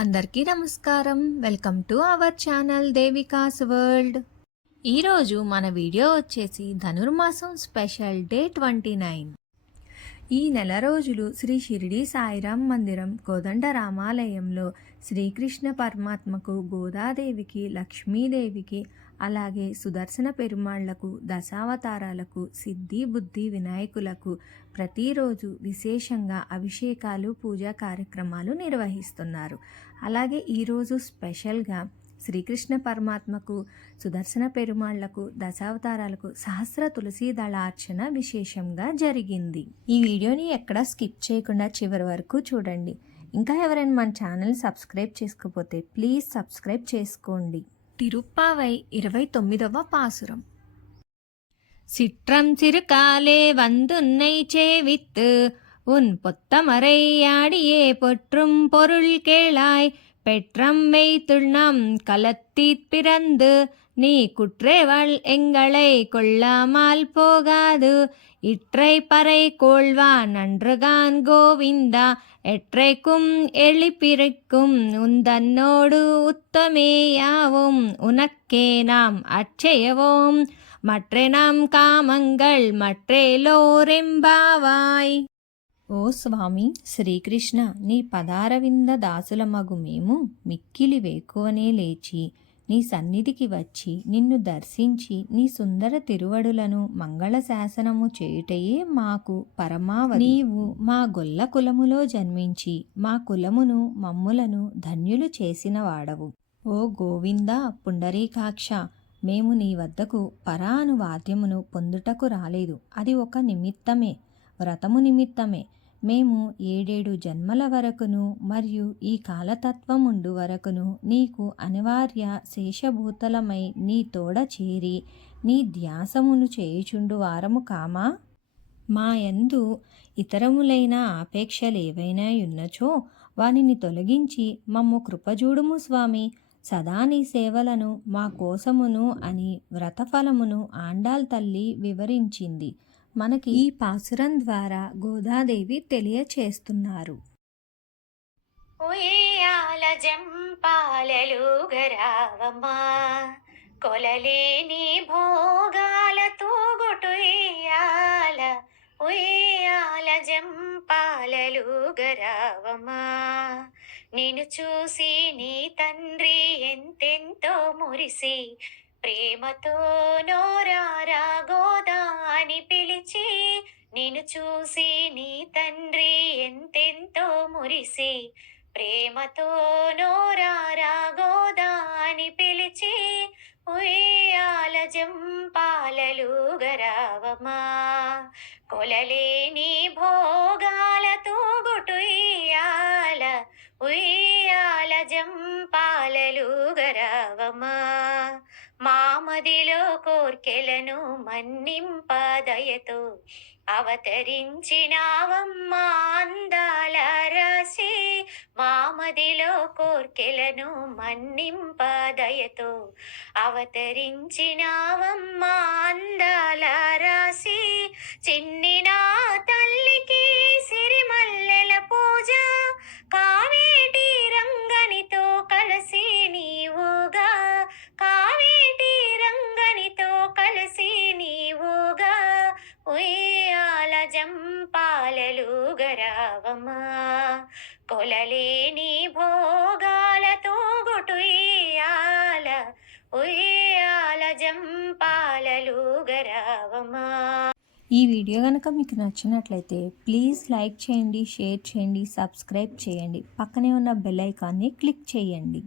అందరికీ నమస్కారం. Welcome to our channel దేవికాస్ world. ఈరోజు మన వీడియో వచ్చేసి ధనుర్మాసం స్పెషల్ డే 29. ఈ నెల రోజులు శ్రీ షిరిడి సాయిరాం మందిరం కోదండ రామాలయంలో శ్రీకృష్ణ పరమాత్మకు, గోదాదేవికి, లక్ష్మీదేవికి, అలాగే సుదర్శన పెరుమాళ్లకు, దశావతారాలకు, సిద్ధి బుద్ధి వినాయకులకు ప్రతిరోజు విశేషంగా అభిషేకాలు, పూజా కార్యక్రమాలు నిర్వహిస్తున్నారు. అలాగే ఈరోజు స్పెషల్గా శ్రీకృష్ణ పరమాత్మకు, సుదర్శన పెరుమాళ్లకు, దశావతారాలకు సహస్ర తులసి దళార్చన విశేషంగా జరిగింది. ఈ వీడియోని ఎక్కడా స్కిప్ చేయకుండా చివరి వరకు చూడండి. ఇంకా ఎవరైనా మన ఛానల్ సబ్స్క్రైబ్ చేసుకోకపోతే ప్లీజ్ సబ్స్క్రైబ్ చేసుకోండి. తిరుప్పావై 29వ పాసురం. சிற்றம் சிறுகாலே வந்துன்னை சேவித்து உன் பொத்தமறையாடியே பொற்றும் பொருள் கேளாய் பெற்றம் வைத்துள்ளாம் கலத்திற் பிறந்து நீ குற்றேவள் எங்களை கொள்ளாமல் போகாது இற்றை பறை கோள்வான் நன்றுகான் கோவிந்தா எற்றைக்கும் எழிப்பிறைக்கும் உந்தன்னோடு உத்தமேயாவும் உனக்கே நாம் அச்செயவோம் மற்றே நாம் కామంగళ్ మట్రేలోరెంబావాయ్. ఓ స్వామి శ్రీకృష్ణ, నీ పదారవింద దాసులమగు మేము మిక్కిలి వేకువనే లేచి నీ సన్నిధికి వచ్చి నిన్ను దర్శించి నీ సుందర తిరువడులను మంగళ శాసనము చేయుటయే మాకు పరమావధి. నీవు మా గొల్ల కులములో జన్మించి మా కులమును మమ్ములను ధన్యులు చేసిన వాడవు. ఓ గోవింద పుండరీకాక్ష, మేము నీ వద్దకు పరాను వాద్యమును పొందుటకు రాలేదు. అది ఒక నిమిత్తమే, వ్రతము నిమిత్తమే. మేము 7 జన్మల వరకును మరియు ఈ కాలతత్వముండు వరకును నీకు అనివార్య శేషభూతలమై నీ తోడ చేరి నీ ధ్యాసమును చేయుచుండు వారము కామా? మా యందు ఇతరములైన ఆపేక్షలేవైనా యున్నచో వానిని తొలగించి మమ్ము కృపజూడుము స్వామి. సదా నీ సేవలను మా కోసమును అని వ్రతఫలమును ఆండాల్ తల్లి వివరించింది. మనకి ఈ పాసురం ద్వారా గోదాదేవి తెలియచేస్తున్నారు. ఉయ్యాల జంపాలలుగరావమ్మా, కొలలేని భోగాలతో గొటుయ్యాల. ఉయ్యాల జంపాలలుగరావమ్మా, నిన్ను చూసి నీ తండ్రి ఎంతెంతో మురిసి ప్రేమతో నోరారా గోదా అని పిలిచి, నిన్ను చూసి నీ తండ్రి ఎంతెంతో మురిసి ప్రేమతో నోరారా గోదా అని పిలిచి, ఉయ్యాల జంపాలలుగరావమ్మా, కొలలేని భోగాలతో గొటుయ్యాల. ఉయ్యాల జంపాలలుగరావమ్మా, మామదిలో కోర్కెలను మన్నింపదయతో అవతరించినావమ్మా అందాల రాశి. మామదిలో కోర్కెలను మన్నింపదయతో అవతరించినావమ్మా అందాల రాశి. చిన్నిన తల్లికి సిరిమల్లెల పూజ, కావేటి రంగనితో కలిసి నీవుగా, కావేటి రంగనితో కలిసి నీవుగా. ఉయ్యాల జంపాలలుగరావమ్మా, కొలలేని భోగాలతో గొటుయ్యాల. ఉయ్యాల జంపాలలుగరావమ్మా. ఈ వీడియో కనుక మీకు నచ్చినట్లయితే ప్లీజ్ లైక్ చేయండి, షేర్ చేయండి, సబ్స్క్రైబ్ చేయండి. పక్కనే ఉన్న బెల్ ఐకాన్ని క్లిక్ చేయండి.